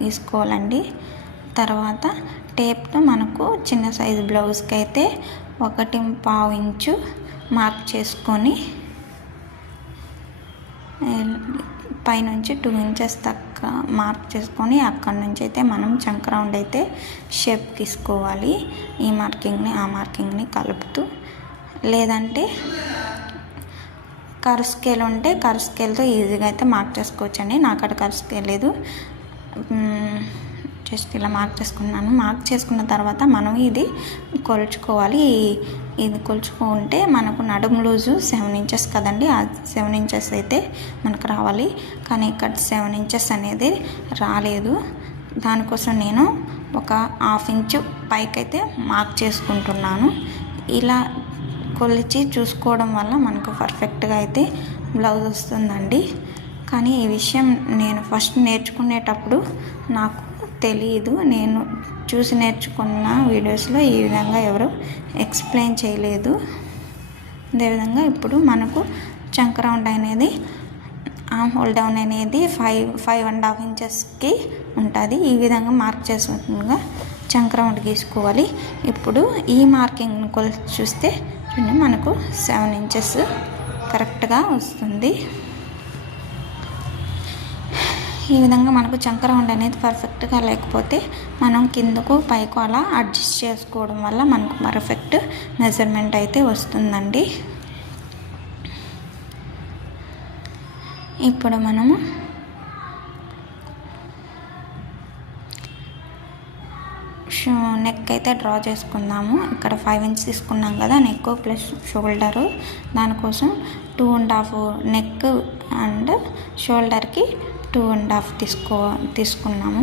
తీసుకోవాలండి. తర్వాత టేప్తో మనకు చిన్న సైజు బ్లౌజ్కి అయితే 1.5 ఇంచు మార్క్ చేసుకొని పైనుంచి 2 ఇంచెస్ దాకా మార్క్ చేసుకొని అక్కడ నుంచి అయితే మనం చంక రౌండ్ అయితే షేప్ తీసుకోవాలి. ఈ మార్కింగ్ని ఆ మార్కింగ్ని కలుపుతూ, లేదంటే కర్వ్ స్కేల్ ఉంటే కర్వ్ స్కేల్తో ఈజీగా అయితే మార్క్ చేసుకోవచ్చండి. నాకు అక్కడ కర్వ్ స్కేల్ లేదు, జస్ట్ ఇలా మార్క్ చేసుకున్నాను. మార్క్ చేసుకున్న తర్వాత మనం ఇది కొలుచుకోవాలి. ఇది కొలుచుకుంటే మనకు నడుము లూజు 7 ఇంచెస్ కదండి, ఆ 7 ఇంచెస్ అయితే మనకు రావాలి. కానీ ఇక్కడ 7 ఇంచెస్ అనేది రాలేదు. దానికోసం నేను ఒక 1/2 ఇంచు పైకైతే మార్క్ చేసుకుంటున్నాను. ఇలా కొలిచి చూసుకోవడం వల్ల మనకు పర్ఫెక్ట్గా అయితే బ్లౌజ్ వస్తుందండి. కానీ ఈ విషయం నేను ఫస్ట్ నేర్చుకునేటప్పుడు నాకు తెలియదు. నేను చూసి నేర్చుకున్న వీడియోస్లో ఈ విధంగా ఎవరు ఎక్స్ప్లెయిన్ చేయలేదు. అదేవిధంగా ఇప్పుడు మనకు చంక రౌండ్ అనేది ఆర్మ్ హోల్ డౌన్ అనేది 5.5 ఇంచెస్కి ఉంటుంది. ఈ విధంగా మార్క్ చేసుకుంటూ చంక రౌండ్ గీసుకోవాలి. ఇప్పుడు ఈ మార్కింగ్ని కొలిచి చూస్తే మనకు 7 ఇంచెస్ కరెక్ట్గా వస్తుంది. ఈ విధంగా మనకు చంక రౌండ్ అనేది పర్ఫెక్ట్గా లేకపోతే మనం కిందకు పైకు అలా అడ్జస్ట్ చేసుకోవడం వల్ల మనకు పర్ఫెక్ట్ మెజర్మెంట్ అయితే వస్తుందండి. ఇప్పుడు మనము నెక్ అయితే డ్రా చేసుకుందాము. ఇక్కడ 5 ఇంచ్ తీసుకున్నాం కదా, నెక్ ప్లస్ షోల్డరు. దానికోసం 2.5 నెక్ అండ్ షోల్డర్కి 2.5 తీసుకున్నాము.